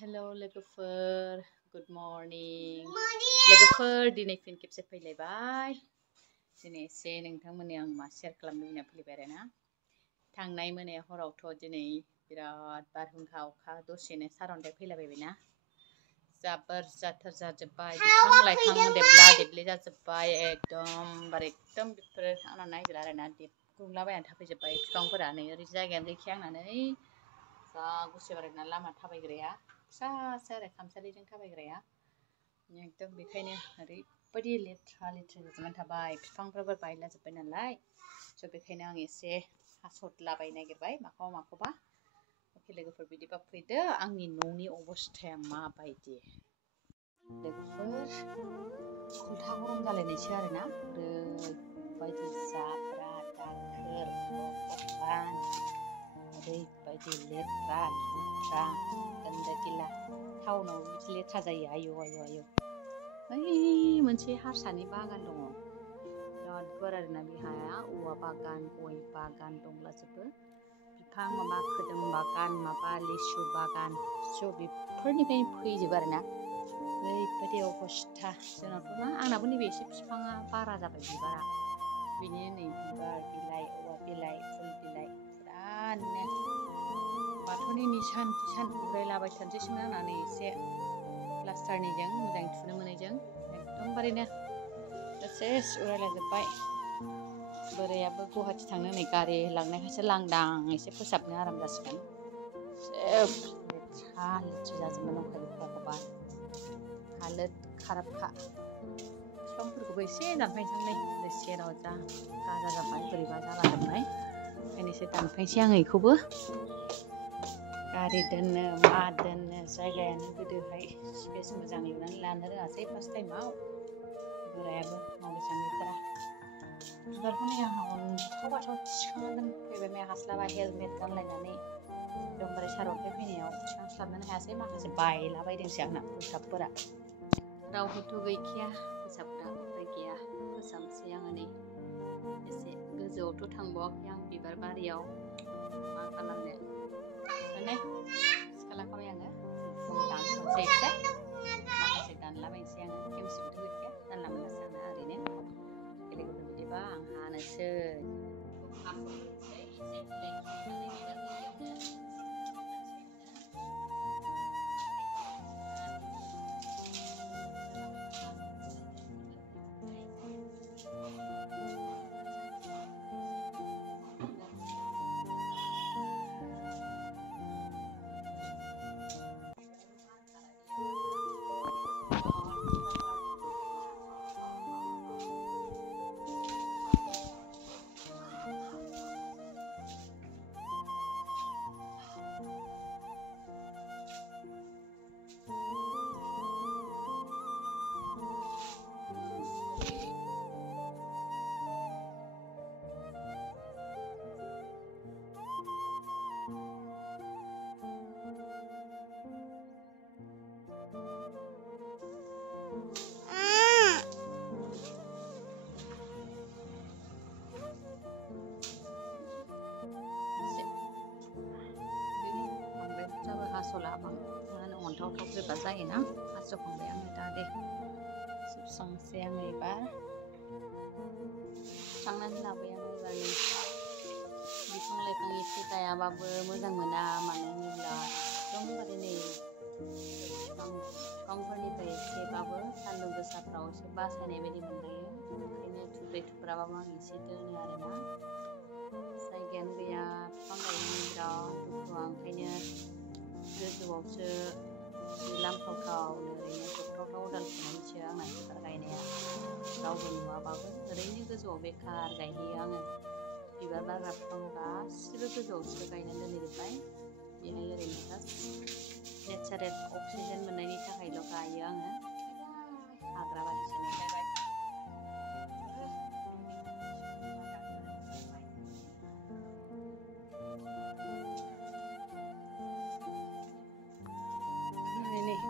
hello लोगोफोर good morning लोगोफोर दिनै फिन खेबसे फैलायबाय दिनै एसे नोंथांमोननि आं मा शेयार खालामनो होनना फैलायबाय आरोना थांनाय मोनायाव हरावथ' दिनै बिराद बारहुंखा अखा दसेनो सारअन्थाइ फैलाबायबायना जाबोर जाथार जाजोब्बाय बिफां लाइफां देबला देबलि जाजोब्बाय एकदम बेफोरो आंना नायगिरा आरोना गुंलाबायनानै थाफैजोब्बाय बिफांफोरा नै ओरै जायगायानो गैखाया आंना नै जा गुसेब आरोना लामा थाबायग्राया फिसासो आरो खामसालिजों थाबायग्राया एकदम बेखायनो ओरैबायदि लेथ्रा जाजोबनानै थाबाय बिफांफोरबो बायलाजोब्बाय नालाय स' बेखायनो आं एसे हास'दलाबायनो नागिरबाय माखौबा अके लोगोफोर बिदिबा फैदो आंनि न'नि अबस्थाया माबायदि लोगोफोर खुल्था गरम जालायनायसो आरोना ओरैबायदि जाब्रा दाखोर भगबान ओरैबायदि लेथ्रा लुथ्रा गन्दा टाउनाव बिदि लेथ्रा जायो आयौ ओइ मोनसे हारसानि बागान दङ बिराद गुवार आरोना बे हाया औवा बागान गय बागान दंलाजोबो बिफां माबा खोदोम बागान माबा लिसु बागान स' बेफोरनिफ्रायनो फैजोबो आरोना ओरैबायदि अबस्था जोंनावथ' मा आंनाबो नैबे एसे बिफाङा बारा जाबाय बिबारा बिनिनो नै बिबार बिलाइ औवा बिलाइ फुल बिलाइ फुरानो बाथौनि निसान उरायलाबाय थानोसैसोमोन आंना नै एसे प्लास्टारनिजों मोजाङै थुनो मोनैजों एकदमबारैनो सेस उरायलाजोब्बाय बोरायाबो गुवाहाटि थांनो नै गारि लांनायखायसो लांदां एसे फोसाबनो आराम जासिगोन लेथ्रा लेथ्रि जाजोबना दंखायो भगबान हालोद खाराबखा बिफांफोरखौबो एसे दानफायनोसैलै ओरै सेराव जा गाजा जाबाय बोरैबा जालाजोबनाय ओंखायनो एसे दानफायनोसै आङो बेखौबो गारि दोननो मा दोननो जायगायानो गोदोहाय स्पेस मोजां लुनानै लानो रोङासै फार्स्ट टाइमाव बोरायाबो मावै जानायफोरा बिबारखौ नै आंहा अन्थाव थिखांना दोनफैबाय मैया हास्लाबा हेलमेट गानलायनानै एकदमबारे सारअन्थाइ फैनायाव थिखांस्लाबनोनो हायासै माखासे बायलाबायदोंसो आंना फुलटाबफोरा रावबोथ' गैखाया फोसाबग्रा उफाय गैया फोसाबनोसै आङो नै एसे गोजौआवथ' थांबावाखै आं बिबार बारियाव मा खालामनो माने सिखालाखाबाय आङो दानस'नोसै एसे माखासे दानलाबायनोसै आङो खेमसिबोथ' गैखाया जानला मोनलासो आंना ओरैनो लोगोफोर बिदिबा आं हानोसै हास'ला मा होनो अन्थाव बोरैबा जायोना हास'खांबाय आङो दा दे सिबस्रांसै आङो एबार सुस्रांनानै लाबाय आङो एबार नै बिफां लाइफां एसे गायाबाबो मोजां मोना मानो होनोब्ला एकदमबारे नै बिफांफोरनिफ्राय एसेबाबो सान्दुं गोसाफ्राव एसे बासायनाय बायदि मोनलायो ओंखायनो थुब्रे थुब्राबाबो आं एसे दोनो आरोना जायगायानो गैया बिफां गायनो बिराद दुखु ओंखायनो गोजौआवसो लामथावथावनो ओरैनो दबथावथाव दालखौनानैसो आंना बिबार गायनाया रावबो नुवाबाबो ओरैनो गोजौआव बेखार गायहैयो आङो बिबार बारग्रा बिफां गासिबो गोजौआवसो गायनानै दोनहैजोब्बाय बेहाय ओरैनो जास्ट नेचारेल अक्सिजेन मोननायनि थाखायल' गायो आङो हाग्रा बारिसो नुलायबाय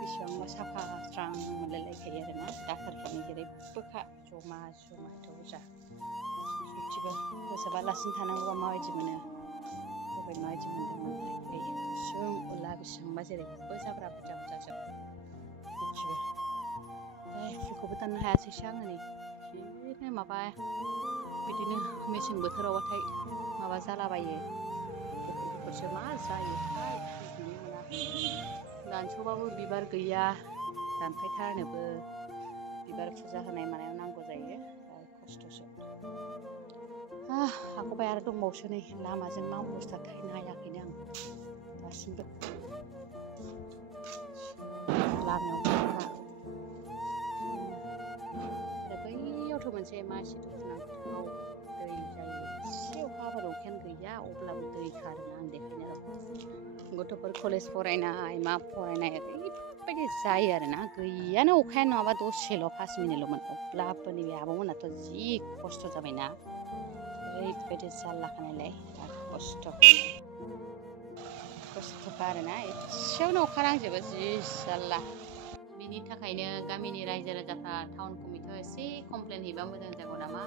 बेसेबांबा साफा स्रां मोनलायलायखायो आरोना दाखोरफ्रानो जेरैबोखा जमा एथ' बुरजा सयथिबो फोसाबालासिनो थानांगौबा माबायदि मोनो दहाय माबायदि मोन्दोंमोनलाय गुसुं उला बेसेबांबा थांबा जेरैबो जाब्रा बुरजा बुरजाजोब मिथिबाय फुलखौबो दाननो हायासैसो आङो नै बिदिनो माबा बिदिनो मेसें बोथोरावबाथाय माबा जालाबायो गुफुर गुफुरसो मा जायोथाय बुजिनो मोना दानस'बाबो बिबार गैया दानफायथारनोबो बिबार फुजा होनाय मानायाव नांगौ जायो खस्थ'सो हाख'बाय आरो दंबावसो नै लामाजों मा अबस्थाथाय नायाखैनो आं दासिमबो लामायाव आरो बैयावथ' मोनसे मासि दुखुनांथाव दै जायो एसे अखा हाबानो अखायानो गैया अब्लाबो दै खारोना आं देखायनो गथ'फोर कलेज फरायनाय मा फरायनाय ओरैबायदि जायो आरोना गैयानो अखाया नङाबा दसेल' 5 मिनिटल'मोन अब्लाबो नैबे आब'मोनाथ' जि खस्थ' जाबायना ओरैबायदि जारलाखानायलाय खस्थ'खा आरोना एसेयावनो अखा नांजोबो जि जारला बिनि थाखायनो गामिनि रायजो राजाफ्रा टाउन कमिटियाव एसे कमप्लेन हैबा मोजां जागौ नामा